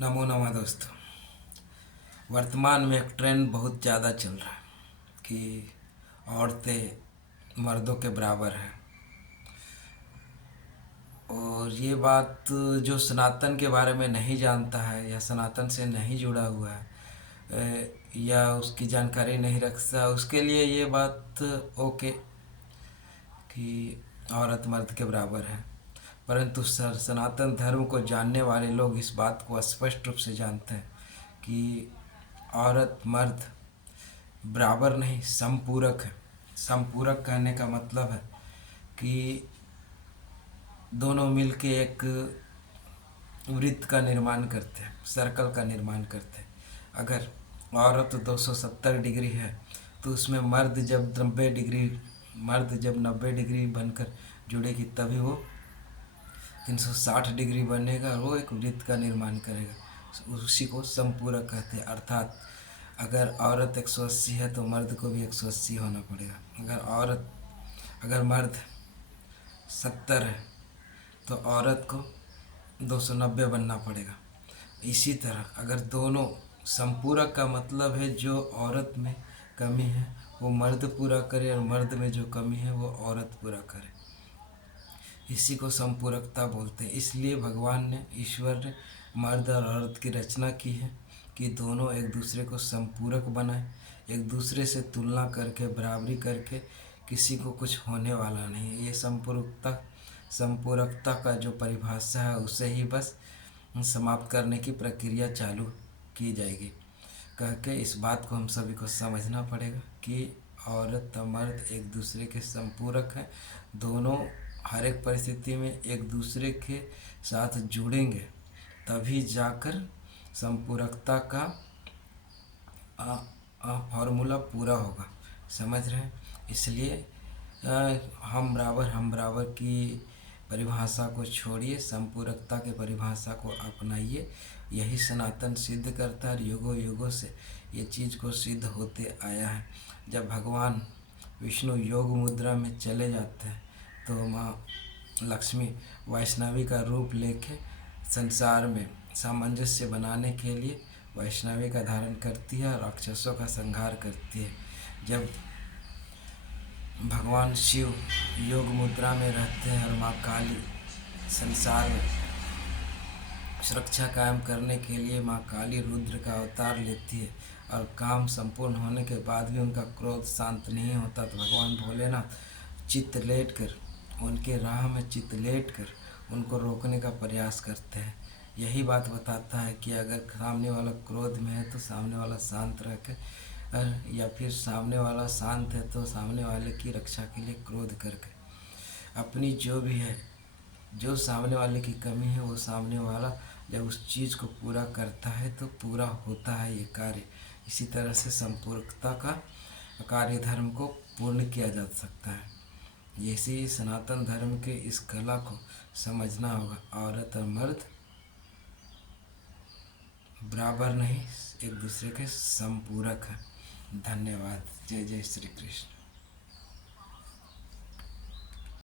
नमो नमः दोस्तों। वर्तमान में एक ट्रेंड बहुत ज़्यादा चल रहा है कि औरतें मर्दों के बराबर हैं। और ये बात जो सनातन के बारे में नहीं जानता है या सनातन से नहीं जुड़ा हुआ है या उसकी जानकारी नहीं रखता, उसके लिए ये बात ओके कि औरत मर्द के बराबर है। परंतु सनातन धर्म को जानने वाले लोग इस बात को स्पष्ट रूप से जानते हैं कि औरत मर्द बराबर नहीं, समपूरक है। समपूरक कहने का मतलब है कि दोनों मिलके एक वृत्त का निर्माण करते हैं, सर्कल का निर्माण करते हैं। अगर औरत 270 डिग्री है तो उसमें मर्द जब 90 डिग्री बनकर जुड़ेगी तभी वो 360 डिग्री बनेगा और वो एक वृत्त का निर्माण करेगा। उसी को समपूरक कहते हैं। अर्थात अगर औरत 180 है तो मर्द को भी 180 होना पड़ेगा। अगर मर्द 70 है तो औरत को 290 बनना पड़ेगा। इसी तरह अगर दोनों संपूरक का मतलब है जो औरत में कमी है वो मर्द पूरा करे और मर्द में जो कमी है वो औरत पूरा करे, इसी को संपूरकता बोलते हैं। इसलिए भगवान ने, ईश्वर ने मर्द और औरत की रचना की है कि दोनों एक दूसरे को संपूरक बनाए। एक दूसरे से तुलना करके, बराबरी करके किसी को कुछ होने वाला नहीं है। ये संपूरकता का जो परिभाषा है उसे ही बस समाप्त करने की प्रक्रिया चालू की जाएगी। कह के इस बात को हम सभी को समझना पड़ेगा कि औरत और मर्द एक दूसरे के संपूरक हैं। दोनों हर एक परिस्थिति में एक दूसरे के साथ जुड़ेंगे तभी जाकर संपूरकता का फॉर्मूला पूरा होगा। समझ रहे हैं? इसलिए हम बराबर की परिभाषा को छोड़िए, संपूरकता के परिभाषा को अपनाइए। यही सनातन सिद्ध करता है। युगों युगों से ये चीज़ को सिद्ध होते आया है। जब भगवान विष्णु योग मुद्रा में चले जाते हैं तो माँ लक्ष्मी वैष्णवी का रूप लेके संसार में सामंजस्य बनाने के लिए वैष्णवी का धारण करती है और राक्षसों का संहार करती है। जब भगवान शिव योग मुद्रा में रहते हैं और माँ काली संसार में सुरक्षा कायम करने के लिए माँ काली रुद्र का अवतार लेती है और काम संपूर्ण होने के बाद भी उनका क्रोध शांत नहीं होता तो भगवान भोलेनाथ चित्त लेट कर उनके राह में चित्त लेट कर उनको रोकने का प्रयास करते हैं। यही बात बताता है कि अगर सामने वाला क्रोध में है तो सामने वाला शांत रह कर, या फिर सामने वाला शांत है तो सामने वाले की रक्षा के लिए क्रोध करके अपनी जो भी है, जो सामने वाले की कमी है वो सामने वाला जब उस चीज़ को पूरा करता है तो पूरा होता है ये कार्य। इसी तरह से संपूर्णता का कार्य धर्म को पूर्ण किया जा सकता है। इसी सनातन धर्म के इस कला को समझना होगा। औरत और मर्द बराबर नहीं, एक दूसरे के संपूरक हैं। धन्यवाद। जय जय श्री कृष्ण।